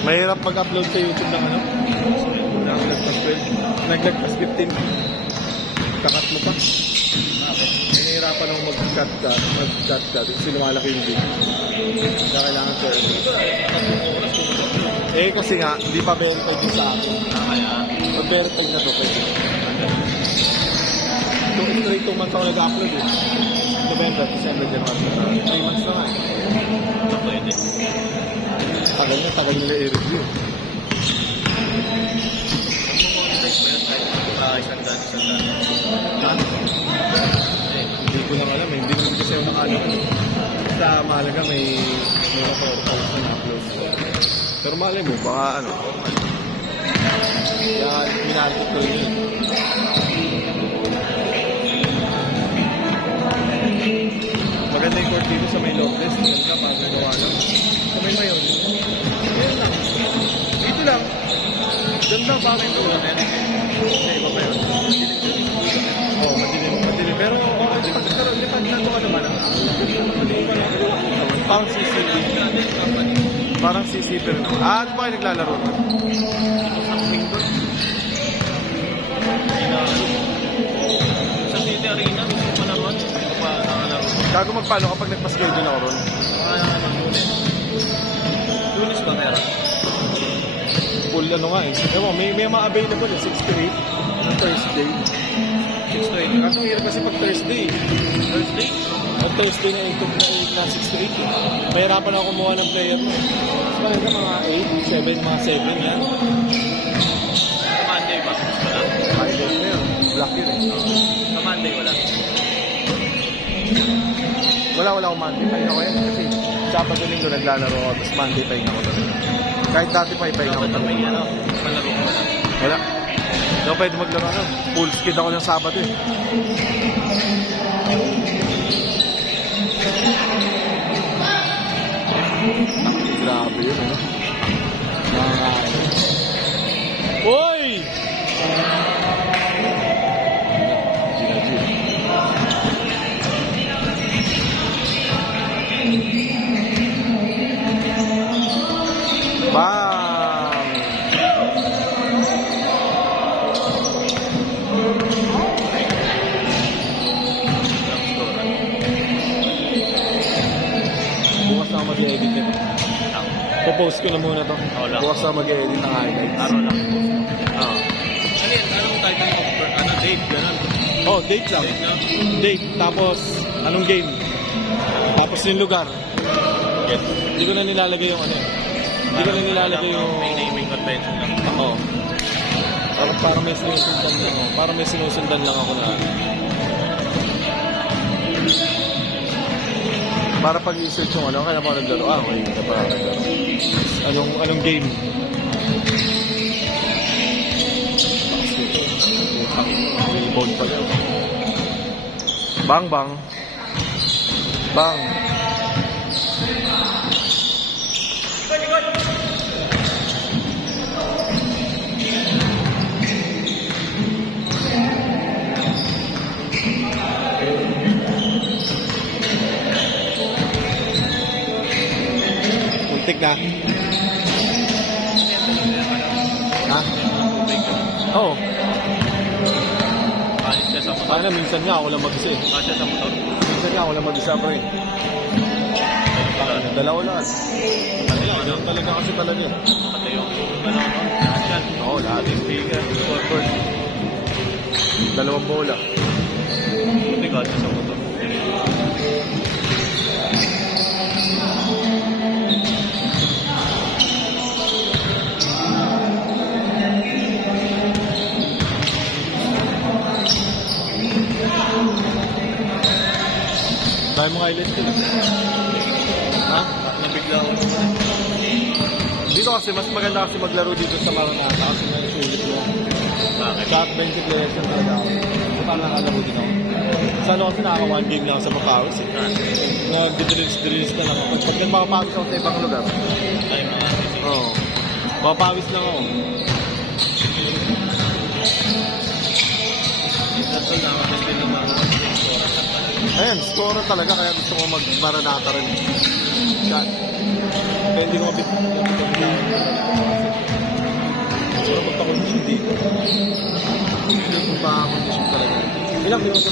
Mahirap mag-upload sa YouTube ng ano? Naglagpas 12. Naglagpas 15. Kakat mo pa. Nahihirapan ako mag-cut ka. Kasi lumalaki yung video. Kaya kailangan ko. Kasi nga, hindi pa verified din sa akin. Pag verified na to, pwede. So, straight 2 months ako nag-upload eh. November, December, January. 3 months na nga. Pwede. Tagal nila i-review. Isang daan. Hindi ko lang alam eh. Hindi naman kasi ako nakalam. Sa Malaga may na-4,000 na upload. Pero malay mo, baka ano. Kaya minalipot ko rin yun. Maganda yung court dito sa may Lourdes. Maganda pa, nagawa lang. Sa may Mayon. Ayan lang. Dito lang. Ganda, bakit ito? Sa iba pa yun. Oo, madilim. Pero, di pa ginagawa naman. Parang CCTV. Parang CCTV rin naman. Ano ba kayo naglalaro? Sa City Arena, gusto ko naman. Gago magpano kapag nagpa-schedule ako ron? Lunes ba meron? Full ano nga eh. Ewan, may mga available eh. 6 to 8 na Thursday. 6 to 8. Kaso hirap kasi pag Thursday. Thursday? Pag Thursday na 8 na 6 to 8 eh. Mahirapan ako kumuha ng player mo eh. Mas mahirap mga 8, 7, mga 7 yan. Sa Monday ba? Wala. Highlight na yun. Black yun eh. Sa Monday wala. Wala akong Monday. Pahin ako yan kasi Sabado Linggo naglalaro ako. Tapos Monday pahin ako talaga. Kahit dati pa ipahin ako talaga. May ano? Malaro ko wala. Wala. Hindi ako pwede maglaro ano. Full skid ako ng Sabado eh. Grabe yun ano. Uy! Bang! Bukas na ako mag-edit nito. Popost ko na muna to. Bukas na mag-edit ng highlights. Araw lang. Oo. Ano yun? Anong title mo? Ano? Date? Ganun? Oh, date lang. Date na? Date, tapos anong game? Tapos yung lugar. Yes. Hindi ko na nilalagay yung ano eh. Hindi ko na nilalagay yung... May naming convention lang. Oo. Parang may sinusundan lang ako. Parang may sinusundan lang ako na... Para pag-i-search yung ano, kaya mo naglaro. Okay. Anong game? May bold pala. Bang, bang. Bang. Muntik na. Ha? Oo. Kahit siya sa motor. Paano, minsan nga ako lang mag-isa eh. Kahit siya sa motor. Minsan nga ako lang mag-isa pre. Dalawa lang. Ganun talaga kasi talaga eh. Pati yung ano, lahat yan. Oo, lahat. Speaker, scoreboard. Dalawang bola. Buti kahit siya sa motor. Kaya mo highlights ko. Ha? Nabigla ako. Dito kasi, mas maganda kasi maglaro dito sa Maranata kasi nga sulit mo. Bakit? Sa 20 players yung talaga ako. So, paano nakalaro din ako? Sa ano kasi nakaka 1 game lang ako sa Papawis eh. Nag-drills na lang ako. Pag nagpapawis ako sa ibang lugar. Ay, mga Oo. Papawis lang ako. Ito lang, kasi din naman ako. Ayan, score talaga kaya gusto ko mag-Maranata rin. Shot. Kaya hindi ko mapit. Siguro magpa-condition dito. Hindi ko pa condition talaga. Ilang minuto?